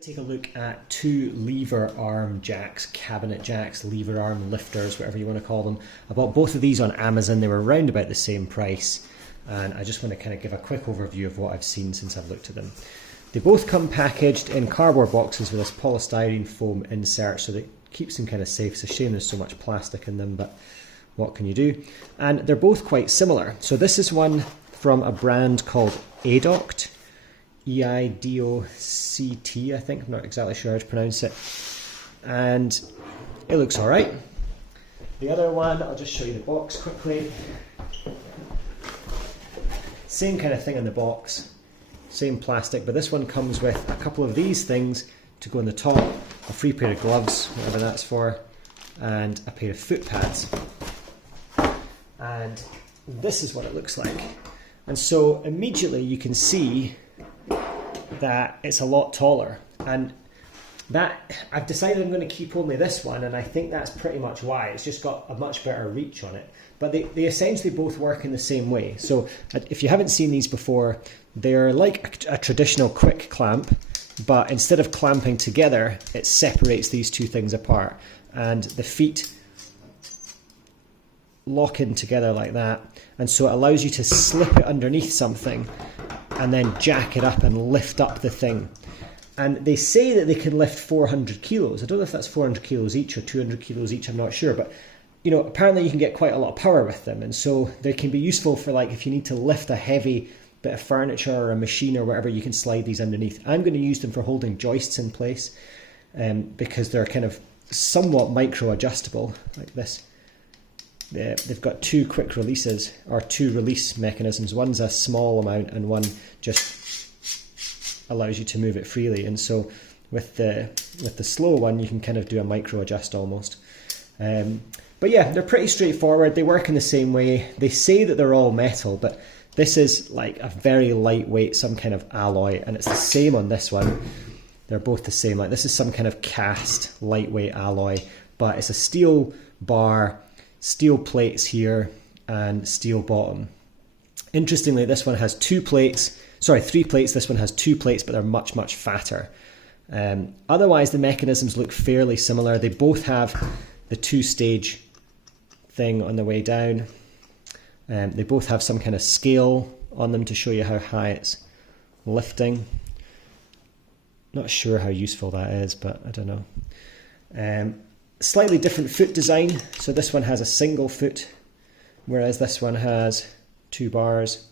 Take a look at two lever arm jacks, cabinet jacks, lever arm lifters, whatever you want to call them. I bought both of these on Amazon. They were around about the same price, and I just want to kind of give a quick overview of what I've seen since I've looked at them. They both come packaged in cardboard boxes with this polystyrene foam insert, so that keeps them kind of safe. It's a shame there's so much plastic in them, but what can you do? And they're both quite similar. So this is one from a brand called Eidoct. E-I-D-O-C-T, I think. I'm not exactly sure how to pronounce it. And it looks all right. The other one, I'll just show you the box quickly. Same kind of thing in the box, same plastic, but this one comes with a couple of these things to go on the top, a free pair of gloves, whatever that's for, and a pair of foot pads. And this is what it looks like. And so immediately you can see that it's a lot taller, and that I've decided I'm going to keep only this one, and I think that's pretty much why. It's just got a much better reach on it, but they essentially both work in the same way. So if you haven't seen these before, they're like a traditional quick clamp, but instead of clamping together, it separates these two things apart, and the feet lock in together like that, and so it allows you to slip it underneath something and then jack it up and lift up the thing. And they say that they can lift 400 kilos. I don't know if that's 400 kilos each or 200 kilos each, I'm not sure, but you know, apparently you can get quite a lot of power with them, and so they can be useful for, like, if you need to lift a heavy bit of furniture or a machine or whatever, you can slide these underneath. I'm going to use them for holding joists in place, because they're kind of somewhat micro adjustable like this. They've got two quick releases, or two release mechanisms. One's a small amount and one just allows you to move it freely. And so with the slow one, you can kind of do a micro adjust almost. But yeah, they're pretty straightforward. They work in the same way. They say that they're all metal, but this is like a very lightweight, some kind of alloy, and it's the same on this one. They're both the same. Like, this is some kind of cast lightweight alloy, but it's a steel bar, steel plates here, and steel bottom. Interestingly, this one has three plates. This one has two plates, but they're much, much fatter. Otherwise, the mechanisms look fairly similar. They both have the two-stage thing on the way down. They both have some kind of scale on them to show you how high it's lifting. Not sure how useful that is, but I don't know. Slightly different foot design. So this one has a single foot, whereas this one has two bars.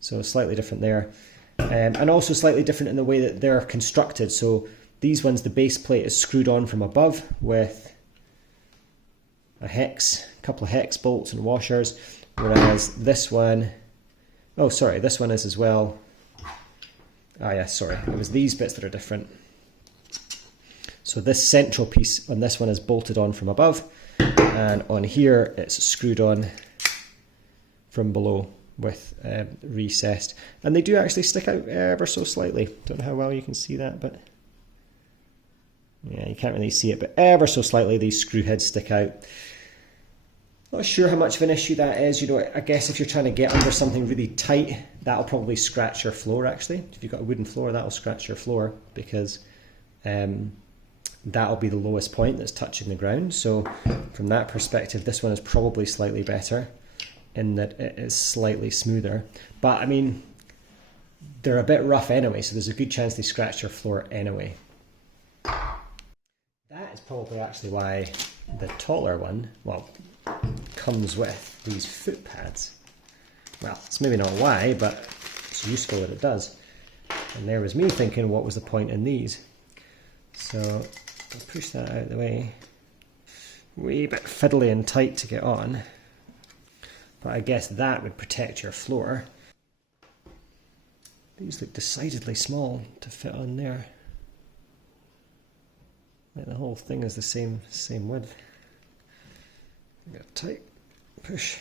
So slightly different there. And also slightly different in the way that they're constructed. So these ones, the base plate is screwed on from above with a couple of hex bolts and washers, whereas this one, this one is as well. It was these bits that are different. So this central piece on this one is bolted on from above, and on here it's screwed on from below with recessed. And they do actually stick out ever so slightly. Don't know how well you can see that, but yeah, you can't really see it, but ever so slightly these screw heads stick out. Not sure how much of an issue that is. You know, I guess if you're trying to get under something really tight, that'll probably scratch your floor actually. If you've got a wooden floor, that'll scratch your floor, because that'll be the lowest point that's touching the ground. So from that perspective, this one is probably slightly better in that it is slightly smoother. But I mean, they're a bit rough anyway, so there's a good chance they scratch your floor anyway. That is probably actually why the taller one, comes with these foot pads. Well, it's maybe not why, but it's useful that it does. And there was me thinking, what was the point in these? So I'll push that out of the way. Wee bit fiddly and tight to get on. But I guess that would protect your floor. These look decidedly small to fit on there. Like the whole thing is the same width. Get tight, push.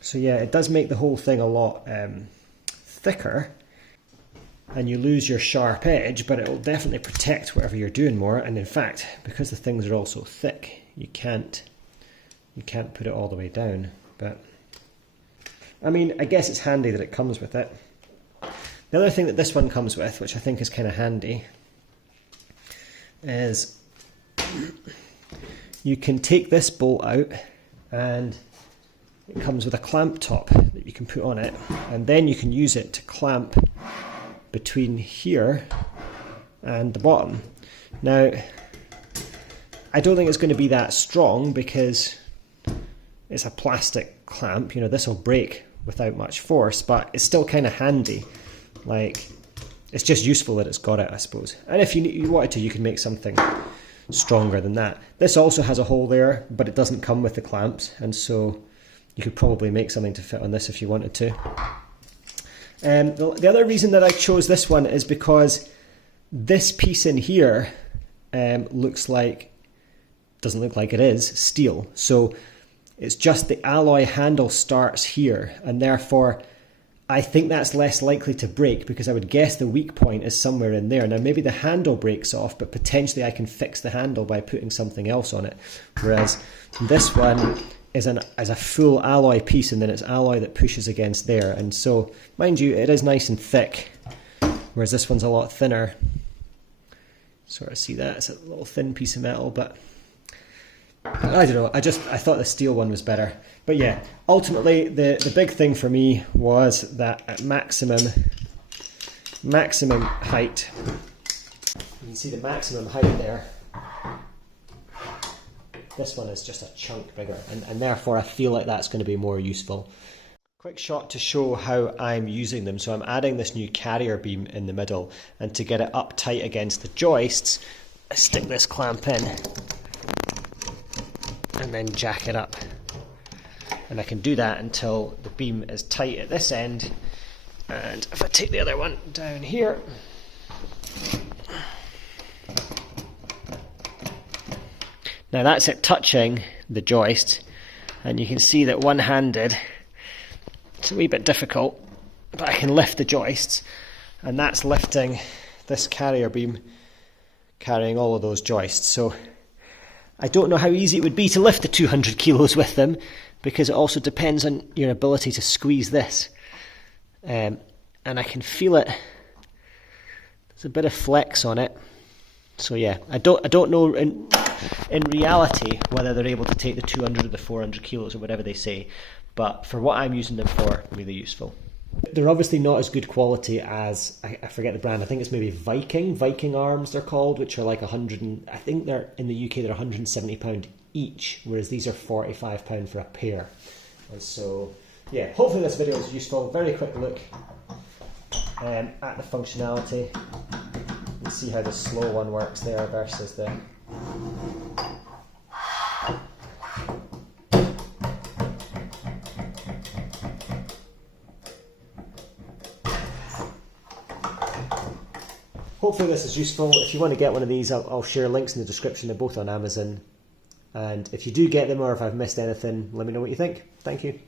So yeah, it does make the whole thing a lot thicker, and you lose your sharp edge, but it will definitely protect whatever you're doing more. And in fact, because the things are all so thick, you can't put it all the way down. But I mean, I guess it's handy that it comes with it. The other thing that this one comes with, which I think is kind of handy, is you can take this bolt out, and it comes with a clamp top that you can put on it, and then you can use it to clamp between here and the bottom. Now, I don't think it's going to be that strong because it's a plastic clamp. You know, this will break without much force, but it's still kind of handy. Like, it's just useful that it's got it, I suppose. And if you wanted to, you can make something stronger than that. This also has a hole there, but it doesn't come with the clamps, and so you could probably make something to fit on this if you wanted to. The other reason that I chose this one is because this piece in here doesn't look like it is steel. So it's just the alloy handle starts here, and therefore I think that's less likely to break, because I would guess the weak point is somewhere in there. Now maybe the handle breaks off, but potentially I can fix the handle by putting something else on it. Whereas this one is a full alloy piece, and then it's alloy that pushes against there. And so, mind you, it is nice and thick, whereas this one's a lot thinner. Sort of see that, it's a little thin piece of metal, but I don't know, I thought the steel one was better. But yeah, ultimately the big thing for me was that at maximum height, you can see the maximum height there, this one is just a chunk bigger, and therefore I feel like that's going to be more useful. Quick shot to show how I'm using them. So I'm adding this new carrier beam in the middle, and to get it up tight against the joists, I stick this clamp in and then jack it up. And I can do that until the beam is tight at this end, and if I take the other one down here, now that's it touching the joist, and you can see that one-handed it's a wee bit difficult, but I can lift the joists, and that's lifting this carrier beam, carrying all of those joists. So I don't know how easy it would be to lift the 200 kilos with them, because it also depends on your ability to squeeze this. And I can feel it. There's a bit of flex on it. So yeah, I don't know in reality whether they're able to take the 200 or the 400 kilos or whatever they say, but for what I'm using them for, really useful. They're obviously not as good quality as, I forget the brand, I think it's maybe Viking arms they're called, which are like I think they're in the UK they're £170 each, whereas these are £45 for a pair. And so yeah, hopefully this video is useful. Very quick look at the functionality. You can see how the slow one works there versus the hopefully this is useful. If you want to get one of these, I'll share links in the description. They're both on Amazon. And if you do get them, or if I've missed anything, let me know what you think. Thank you.